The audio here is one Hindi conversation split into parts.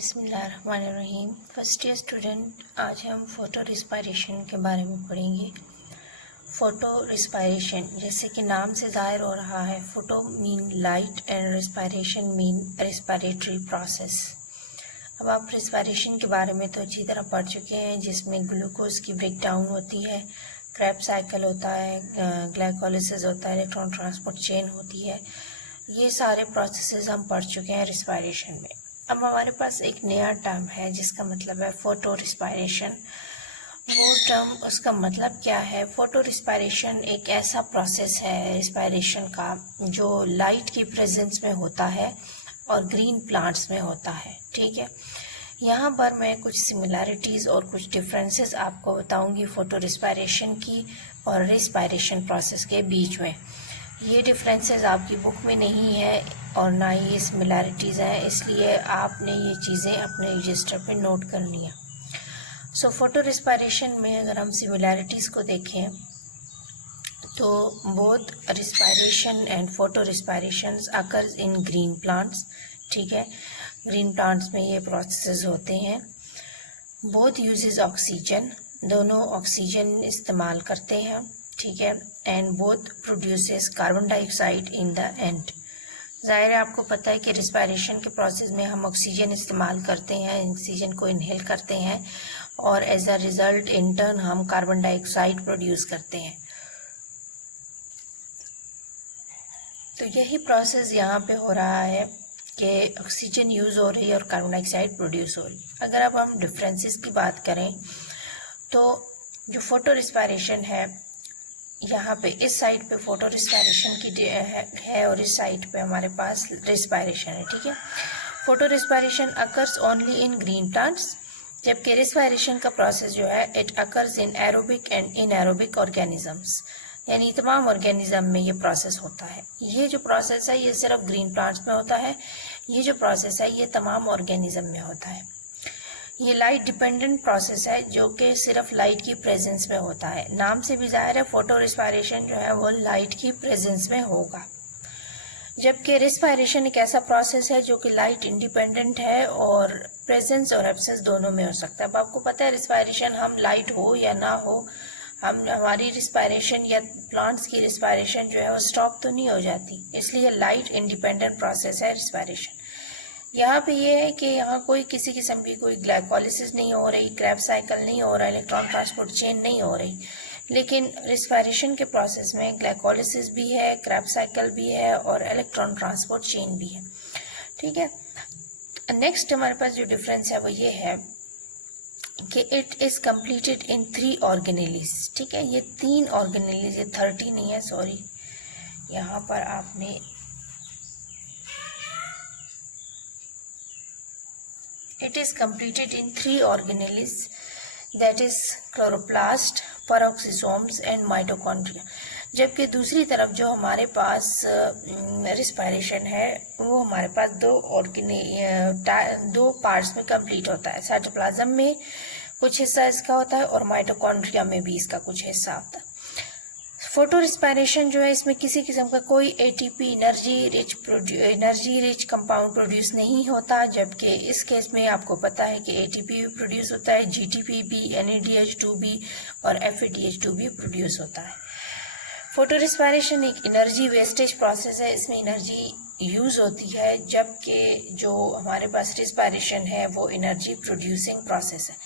बिस्मिल्लाहिर्रहमानिर्रहीम। फर्स्ट ईयर स्टूडेंट, आज हम फ़ोटो रिस्पायरेशन के बारे में पढ़ेंगे। फ़ोटो रिस्पायरेशन, जैसे कि नाम से ज़ाहिर हो रहा है, photo mean light and respiration mean respiratory process. अब आप रिस्पायरेशन के बारे में तो अच्छी तरह पढ़ चुके हैं, जिसमें ग्लूकोज की ब्रेक डाउन होती है, क्रेब्स साइकिल होता है, ग्लाइकोलिसिस होता है, इलेक्ट्रॉन ट्रांसपोर्ट चेन होती है। ये सारे प्रोसेसेस हम पढ़ चुके हैं रिस्पायरेशन में। अब हमारे पास एक नया टर्म है जिसका मतलब है फोटो रिस्पायरेशन। वो टर्म, उसका मतलब क्या है? फोटो रिस्पायरेशन एक ऐसा प्रोसेस है रिस्पायरेशन का जो लाइट की प्रेजेंस में होता है और ग्रीन प्लांट्स में होता है। ठीक है, यहाँ पर मैं कुछ सिमिलैरिटीज़ और कुछ डिफरेंसेस आपको बताऊंगी फोटो रिस्पायरेशन की और रिस्पायरेशन प्रोसेस के बीच में। ये डिफरेंसेस आपकी बुक में नहीं है और ना ही ये सिमिलैरिटीज़ हैं, इसलिए आपने ये चीज़ें अपने रजिस्टर पे नोट करनी है। सो फोटो रिस्पायरेशन में अगर हम सिमिलैरिटीज़ को देखें तो both respiration and photo respirations occurs in green plants. ठीक है, ग्रीन प्लांट्स में ये प्रोसेसेस होते हैं। बोथ यूजेस ऑक्सीजन, दोनों ऑक्सीजन इस्तेमाल करते हैं। ठीक है, and both produces carbon dioxide in the end. ज़ाहिर है, आपको पता है कि रिस्पायरेशन के प्रोसेस में हम ऑक्सीजन इस्तेमाल करते हैं, ऑक्सीजन को इनहेल करते हैं और as a result in turn हम कार्बन डाइऑक्साइड प्रोड्यूस करते हैं। तो यही प्रोसेस यहाँ पे हो रहा है कि ऑक्सीजन यूज़ हो रही है और कार्बन डाइऑक्साइड प्रोड्यूस हो रही है। अगर अब हम डिफरेंसेस की बात करें तो जो फोटो रिस्पायरेशन है, यहाँ पे इस साइड पे फोटो रिस्पायरेशन की है और इस साइड पे हमारे पास रिस्पायरेशन है। ठीक है, photo respiration occurs only in green plants, जबकि रिस्पायरेशन का प्रोसेस जो है it occurs in aerobic and anaerobic organisms, यानी तमाम ऑर्गेनिज्म में ये प्रोसेस होता है। ये जो प्रोसेस है ये सिर्फ ग्रीन प्लांट्स में होता है, ये जो प्रोसेस है ये तमाम ऑर्गेनिज्म में होता है। ये लाइट डिपेंडेंट प्रोसेस है जो कि सिर्फ लाइट की प्रेजेंस में होता है। नाम से भी जाहिर है फोटो रिस्पायरेशन जो है वो लाइट की प्रेजेंस में होगा, जबकि रिस्पायरेशन एक ऐसा प्रोसेस है जो कि लाइट इंडिपेंडेंट है और प्रेजेंस और एब्सेंस दोनों में हो सकता है। अब आपको पता है रिस्पायरेशन हम लाइट हो या ना हो, हमारी रिस्पायरेशन या प्लांट्स की रिस्पायरेशन जो है वो स्टॉप तो नहीं हो जाती, इसलिए लाइट इंडिपेंडेंट प्रोसेस है रिस्पायरेशन। यहाँ पे ये है कि यहाँ कोई किसी किस्म की कोई ग्लाइकोलिसिस नहीं हो रही, क्रेब्स साइकिल नहीं हो रहा, इलेक्ट्रॉन ट्रांसपोर्ट चेन नहीं हो रही, लेकिन रिस्पायरेशन के प्रोसेस में ग्लाइकोलिसिस भी है, क्रेब्स साइकिल भी है और इलेक्ट्रॉन ट्रांसपोर्ट चेन भी है। ठीक है, नेक्स्ट हमारे पास जो डिफरेंस है वो ये है कि it is completed in 3 organelles. ठीक है, ये 3 ऑर्गेनेलीज, ये 30 नहीं है, सॉरी, यहाँ पर आपने it is completed in 3 organelles, that is chloroplast, peroxisomes and mitochondria। जबकि दूसरी तरफ जो हमारे पास रिस्पायरेशन है वो हमारे पास दो पार्ट्स में कंप्लीट होता है। साइटोप्लाज्म में कुछ हिस्सा इसका होता है और माइटोकॉन्ड्रिया में भी इसका कुछ हिस्सा होता है। फोटो रिस्पायरेशन जो है इसमें किसी किस्म का कोई ATP energy rich compound produce नहीं होता, जबकि इस केस में आपको पता है कि एटीपी भी प्रोड्यूस होता है, जीटीपी भी, NADH2 भी और FADH2 भी प्रोड्यूस होता है। फोटो रिस्पायरेशन एक एनर्जी वेस्टेज प्रोसेस है, इसमें एनर्जी यूज होती है, जबकि जो हमारे पास रिस्पायरेशन है वो एनर्जी प्रोड्यूसिंग प्रोसेस है।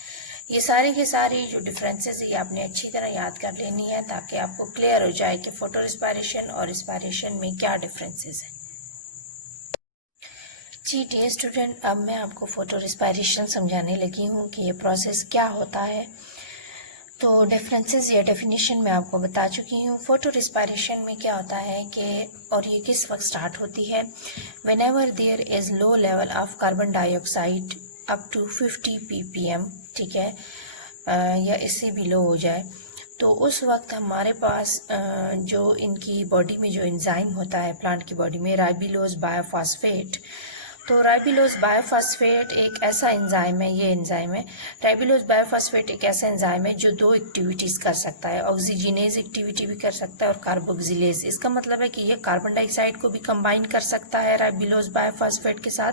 ये सारी के सारी जो डिफरेंसेस है ये आपने अच्छी तरह याद कर लेनी है ताकि आपको क्लियर हो जाए कि फोटो रिस्पायरेशन और रिस्पायरेशन में क्या डिफरेंसेस है। जी डियर स्टूडेंट, अब मैं आपको फोटो रिस्पायरेशन समझाने लगी हूँ कि ये प्रोसेस क्या होता है। तो डिफरेंसेस या डेफिनेशन मैं आपको बता चुकी हूँ। फोटो रिस्पायरेशन में क्या होता है कि, और ये किस वक्त स्टार्ट होती है, whenever there is low level of carbon dioxide up to 50 ppm, ठीक है, या इससे भी लो हो जाए, तो उस वक्त हमारे पास जो इनकी बॉडी में जो एंजाइम होता है प्लांट की बॉडी में, राइबोलोज बायोफॉस्फेट, तो राइबोलोज बायोफॉस्फेट एक ऐसा एंजाइम है, ये एंजाइम है राइबोलोज बायोफॉस्फेट एक ऐसा एंजाइम है जो 2 एक्टिविटीज़ कर सकता है, ऑक्सीजनेज एक्टिविटी भी कर सकता है और कार्बोक्सिलेज। इसका मतलब है कि ये कार्बन डाइऑक्साइड को भी कंबाइन कर सकता है राइबोलोज बायोफॉस्फेट के साथ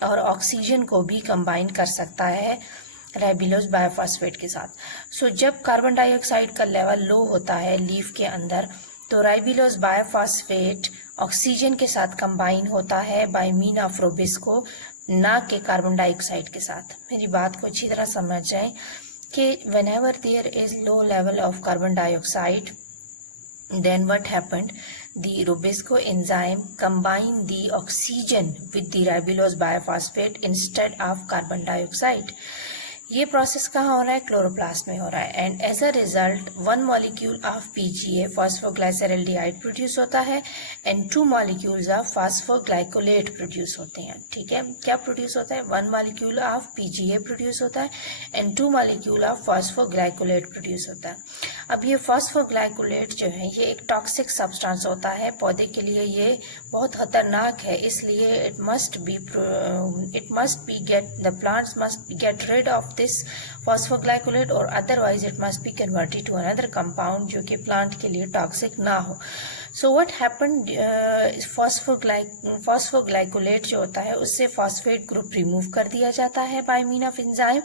और ऑक्सीजन को भी कंबाइन कर सकता है राइबोलोज बायोफॉस्फेट के साथ। सो जब कार्बन डाइऑक्साइड का लेवल लो होता है लीफ के अंदर, तो राइबोलोज बायोफॉस्फेट ऑक्सीजन के साथ कंबाइन होता है बाय मीन ऑफ रूबिस्को, ना कि कार्बन डाइऑक्साइड के साथ। मेरी बात को अच्छी तरह समझ जाएं कि whenever there is low level of carbon dioxide, then what happened, the Rubisco enzyme combine the oxygen with the ribulose biophosphate instead of carbon dioxide. ये प्रोसेस कहाँ हो रहा है? क्लोरोप्लास्ट में हो रहा है। And as a result 1 molecule of PGA phosphoglyceraldehyde produce होता है and 2 molecules of phosphoglycolate produce होते हैं। ठीक है, क्या प्रोड्यूस होता है? 1 मॉलिक्यूल ऑफ पीजीए प्रोड्यूस होता है and 2 molecule of phosphoglycolate produce होता है। अब ये फॉस्फोग्लाइकोलेट जो है ये एक टॉक्सिक सब्सटेंस होता है, पौधे के लिए ये बहुत खतरनाक है, इसलिए the plants must get rid of this phosphoglycolate or otherwise it must be converted to another compound जो कि प्लांट के लिए टॉक्सिक ना हो। So what happened, phosphoglycolate जो होता है उससे फॉस्फेट ग्रुप रिमूव कर दिया जाता है by mean of enzyme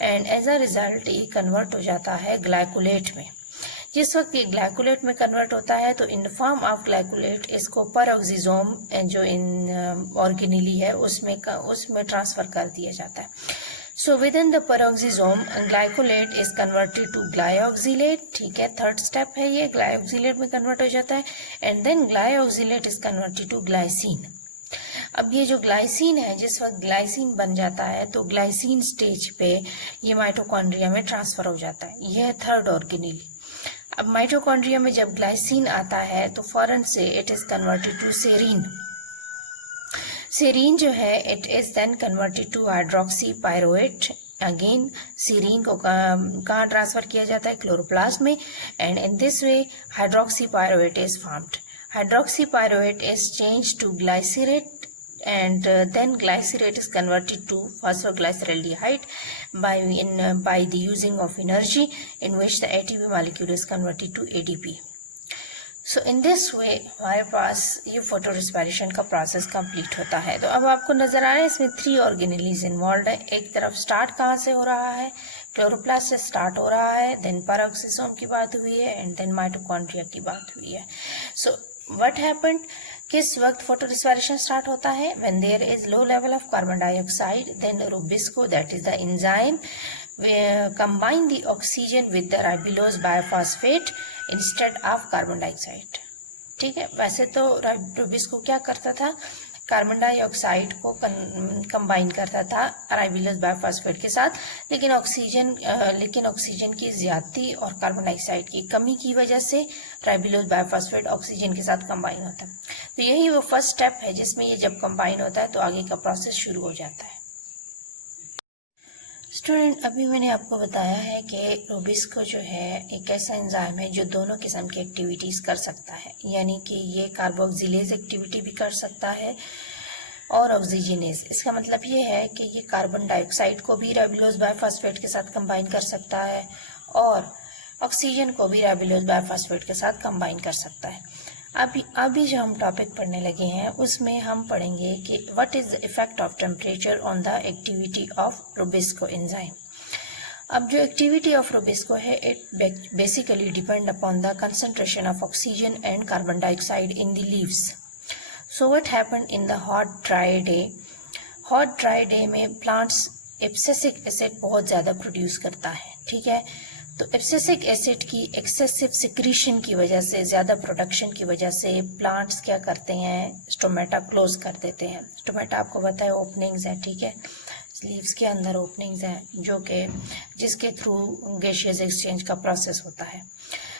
and as a result ये कन्वर्ट हो जाता है ग्लाइकोलेट में। जिस वक्त ये ग्लाइकोलेट में कन्वर्ट होता है तो इन फॉर्म ऑफ ग्लाइकोलेट इसको परऑक्सीजोम जो इन ऑर्गेनेली है उसमें ट्रांसफर कर दिया जाता है। So within the peroxisome, glycolate is converted to glyoxylate। ठीक है, थर्ड स्टेप है ये, glyoxylate में कन्वर्ट हो जाता है and then glyoxylate is converted to glycine। अब ये जो ग्लाइसिन है, जिस वक्त ग्लाइसिन बन जाता है तो ग्लाइसिन स्टेज पे ये माइटोकॉन्ड्रिया में ट्रांसफर हो जाता है। यह है थर्ड ऑर्गेनेल। अब माइटोकॉन्ड्रिया में जब ग्लाइसिन आता है तो फौरन से it is converted to serine. Serine जो है it is then converted to hydroxy pyruvate. Again serine को कहाँ ट्रांसफर किया जाता है? क्लोरोप्लास्ट में and in this way hydroxy pyruvate is formed. Hydroxy pyruvate is change to glycerate and then glycerate is converted to phosphoglyceraldehyde by the using of energy in which the ATP molecule is converted to ADP. So in this way हमारे पास ये फोटो रिस्पायरेशन का प्रोसेस कंप्लीट होता है। तो अब आपको नजर आ रहा है इसमें 3 ऑर्गेनेलीज इन्वॉल्व है। एक तरफ स्टार्ट कहाँ से हो रहा है? क्लोरोप्लास्ट से स्टार्ट हो रहा है, देन पैरोक्सिसोम की बात हुई है एंड देन माइटोकॉन्ड्रिया की बात हुई है। सो व्हाट हैपेंड, किस वक्त फोटो रिस्पायरेशन स्टार्ट होता है? When there is low level of carbon dioxide, then rubisco that is the enzyme combine the oxygen with the ribulose biphosphate instead of carbon dioxide. ठीक है, वैसे तो रूबिस्को क्या करता था? कार्बन डाइऑक्साइड को कंबाइन करता था राइबोलोज बायोफॉस्फेट के साथ, लेकिन ऑक्सीजन की ज्यादती और कार्बन डाइऑक्साइड की कमी की वजह से राइबोलोज बायोफॉस्फेट ऑक्सीजन के साथ कंबाइन होता है। तो यही वो फर्स्ट स्टेप है जिसमें ये जब कंबाइन होता है तो आगे का प्रोसेस शुरू हो जाता है। स्टूडेंट, अभी मैंने आपको बताया है कि रूबिस्को जो है एक ऐसा एंजाइम है जो दोनों किस्म की एक्टिविटीज़ कर सकता है, यानी कि ये कार्बोक्सिलेज एक्टिविटी भी कर सकता है और ऑक्सीजनेज। इसका मतलब ये है कि ये कार्बन डाइऑक्साइड को भी राइबोलोज बायोफॉस्फेट के साथ कंबाइन कर सकता है और ऑक्सीजन को भी राइबोलोज बायोफॉस्फेट के साथ कंबाइन कर सकता है। अभी जो हम टॉपिक पढ़ने लगे हैं उसमें हम पढ़ेंगे कि what is the effect of temperature on the activity of rubisco enzyme. अब जो एक्टिविटी ऑफ रूबिस्को है it basically depend upon the concentration of oxygen and carbon dioxide in the leaves. So what happened in the hot dry day? Hot dry day में प्लांट्स एब्सिसिक एसिड बहुत ज़्यादा प्रोड्यूस करता है। ठीक है, तो एब्सिसिक एसिड की एक्सेसिव सिक्रीशन की वजह से, ज़्यादा प्रोडक्शन की वजह से प्लांट्स क्या करते हैं? स्टोमेटा क्लोज कर देते हैं। स्टोमेटा आपको पता है ओपनिंग्स हैं, ठीक है, लीव्स के अंदर ओपनिंग्स हैं जो कि जिसके थ्रू गैसियस एक्सचेंज का प्रोसेस होता है।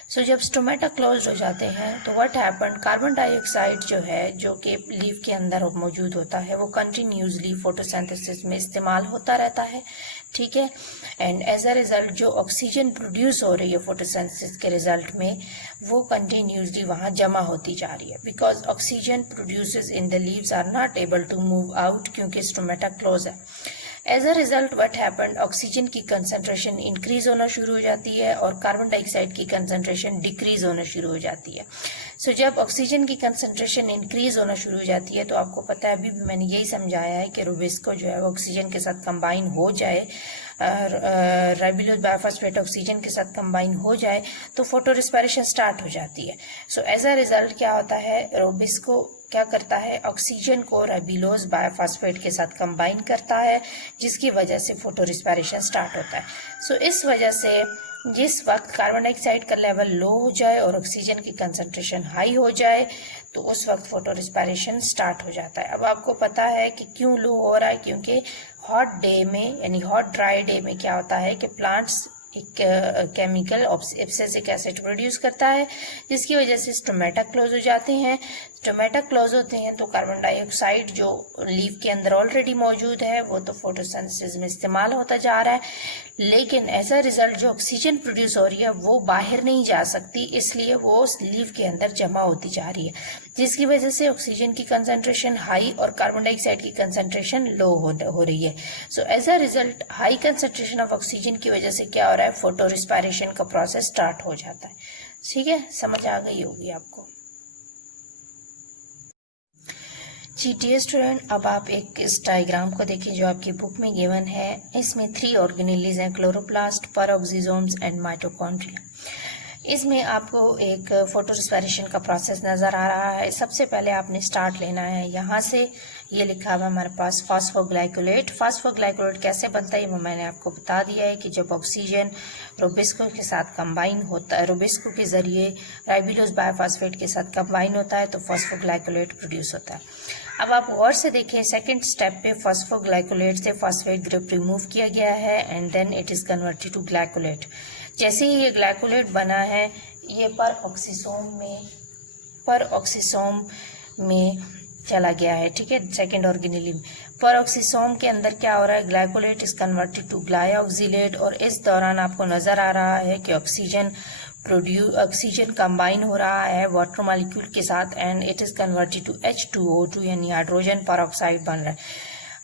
सो जब स्टोमेटा क्लोज हो जाते हैं तो व्हाट हैपन, कार्बन डाइऑक्साइड जो है जो कि लीफ के अंदर मौजूद होता है वो कंटिन्यूसली फोटोसिंथेसिस में इस्तेमाल होता रहता है। ठीक है, एंड एज अ रिजल्ट जो ऑक्सीजन प्रोड्यूस हो रही है फोटोसिंथेसिस के रिजल्ट में वो कंटिन्यूसली वहाँ जमा होती जा रही है, because oxygen produces in the leaves are not able to move out क्योंकि स्टोमेटा क्लोज है। As a result what happened, oxygen की कंसंट्रेशन इंक्रीज होना शुरू हो जाती है और कार्बन डाइऑक्साइड की कंसंट्रेशन डिक्रीज होना शुरू हो जाती है। सो जब ऑक्सीजन की कंसंट्रेशन इंक्रीज होना शुरू हो जाती है, तो आपको पता है अभी भी मैंने यही समझाया है कि रुबिस्को जो है वो ऑक्सीजन के साथ कंबाइन हो जाए, राइबोलोज बायोफॉस्फेट ऑक्सीजन के साथ कंबाइन हो जाए तो फोटो रिस्पायरेशन स्टार्ट हो जाती है। सो एज अ रिजल्ट क्या होता है, रुबिस्को क्या करता है, ऑक्सीजन को राइबोलोज बायोफॉस्फेट के साथ कंबाइन करता है, जिसकी वजह से फोटो रिस्पायरेशन स्टार्ट होता है। सो इस वजह से जिस वक्त कार्बन डाइऑक्साइड का लेवल लो हो जाए और ऑक्सीजन की कंसंट्रेशन हाई हो जाए तो उस वक्त फोटो रिस्पायरेशन स्टार्ट हो जाता है। अब आपको पता है कि क्यों लो हो रहा है, क्योंकि हॉट डे में यानी हॉट ड्राई डे में क्या होता है कि प्लांट्स एक केमिकल एब्सिसिक एसिड प्रोड्यूस करता है, जिसकी वजह से स्टोमेटा क्लोज हो जाते हैं। स्टोमेटा क्लोज होते हैं तो कार्बन डाइऑक्साइड जो लीफ के अंदर ऑलरेडी मौजूद है वो तो फोटोसिंथेसिस में इस्तेमाल होता जा रहा है, लेकिन एज अ रिजल्ट जो ऑक्सीजन प्रोड्यूस हो रही है वो बाहर नहीं जा सकती, इसलिए वो लीफ के अंदर जमा होती जा रही है, जिसकी वजह से ऑक्सीजन की कंसंट्रेशन हाई और कार्बन डाइऑक्साइड की कंसंट्रेशन लो हो रही है। So as a result high concentration of oxygen की वजह से क्या हो रहा है, फोटो रिस्पायरेशन का प्रोसेस स्टार्ट हो जाता है। ठीक है, समझ आ गई होगी आपको। जी डियर स्टूडेंट, अब आप एक इस डायग्राम को देखिए जो आपकी बुक में गिवन है। इसमें 3 ऑर्गेनेलीज हैं, क्लोरोप्लास्ट, पेरोक्सिसोम्स एंड माइटोकॉन्ड्रिया। इसमें आपको एक फोटो रिस्पायरेशन का प्रोसेस नज़र आ रहा है। सबसे पहले आपने स्टार्ट लेना है यहाँ से, ये लिखा हुआ हमारे पास फॉस्फोग्लाइकोलेट। फॉस्फोग्लाइकोलेट कैसे बनता है वो मैंने आपको बता दिया है कि जब ऑक्सीजन रुबिस्को के साथ कंबाइन होता है, रुबिस्को के ज़रिए राइबोलोज बायोफॉस्फेट के साथ कंबाइन होता है तो फॉस्फोग्लाइकोलेट प्रोड्यूस होता है। अब आप गौर से देखें, सेकंड स्टेप पे फॉस्फोग्लाइकोलेट से फॉस्फेट ग्रुप रिमूव किया गया है and then it is converted to glycolate. जैसे ही ये ग्लाइकोलेट बना है, ये पर ऑक्सीसोम में चला गया है। ठीक है, सेकेंड ऑर्गेनेली पर ऑक्सीसोम के अंदर क्या हो रहा है, glycolate is converted to glyoxylate, और इस दौरान आपको नजर आ रहा है कि ऑक्सीजन कंबाइन हो रहा है वाटर मॉलिक्यूल के साथ and it is converted to H2O2 यानी हाइड्रोजन पेरोक्साइड बन रहा है।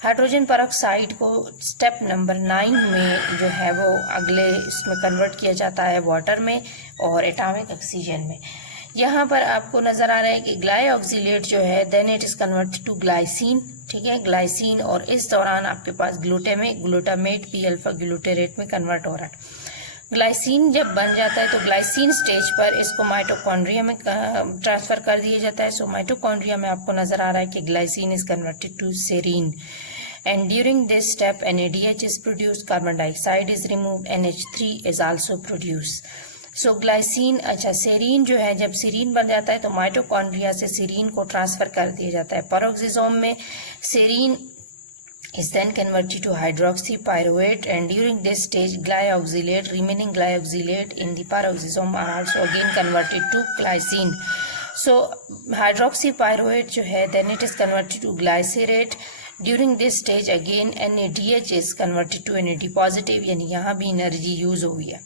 हाइड्रोजन पेरोक्साइड को स्टेप नंबर 9 में जो है वो अगले इसमें कन्वर्ट किया जाता है वाटर में और एटॉमिक ऑक्सीजन में। यहाँ पर आपको नजर आ रहा है कि ग्लाइऑक्सिलेट जो है then it is converted to glycine. ठीक है, ग्लाइसिन, और इस दौरान आपके पास ग्लूटामेट भी अल्फा ग्लूटेरेट में कन्वर्ट हो रहा है। ग्लाइसिन जब बन जाता है तो ग्लाइसिन स्टेज पर इसको माइटोकॉन्ड्रिया में ट्रांसफर कर दिया जाता है। सो माइटोकॉन्ड्रिया में आपको नजर आ रहा है कि glycine is converted to serine and during this step NADH is produced, carbon dioxide is removed, NH3 is also produced. So glycine, अच्छा सेरीन जो है, जब सेरीन बन जाता है तो माइटोकॉन्ड्रिया से सेरीन को ट्रांसफर कर दिया जाता है पेरोक्सिसोम में। Serine is then converted to hydroxypyruvate and during this stage remaining glyoxylate in the peroxisome are also again converted to glycine. So hydroxypyruvate जो है then it is converted to glycerate. During this stage again NADH is converted to NAD positive, यानी यहाँ भी एनर्जी यूज हुई है।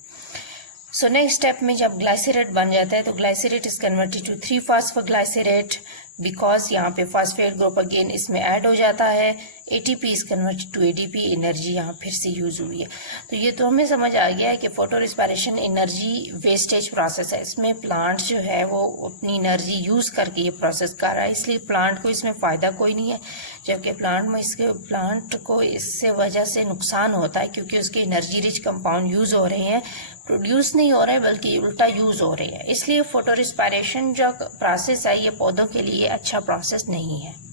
सो नेक्स्ट स्टेप में जब ग्लाइसरेट बन जाता है तो glycerate is converted to three phosphoglycerate because यहाँ पे फॉस्फेट ग्रुप अगेन इसमें ऐड हो जाता है। ATP is converted to ADP, energy यहाँ फिर से यूज हुई है। तो ये तो हमें समझ आ गया है कि photo respiration energy wastage process है। इसमें प्लांट जो है वो अपनी एनर्जी यूज करके ये प्रोसेस कर रहा है, इसलिए प्लांट को इसमें फायदा कोई नहीं है, जबकि प्लांट को इससे वजह से नुकसान होता है क्योंकि उसके एनर्जी रिच कंपाउंड यूज हो रहे हैं, प्रोड्यूस नहीं हो रहा है बल्कि उल्टा यूज हो रहे हैं। इसलिए फोटो रिस्पायरेशन जो प्रोसेस है ये पौधों के लिए अच्छा प्रोसेस नहीं है।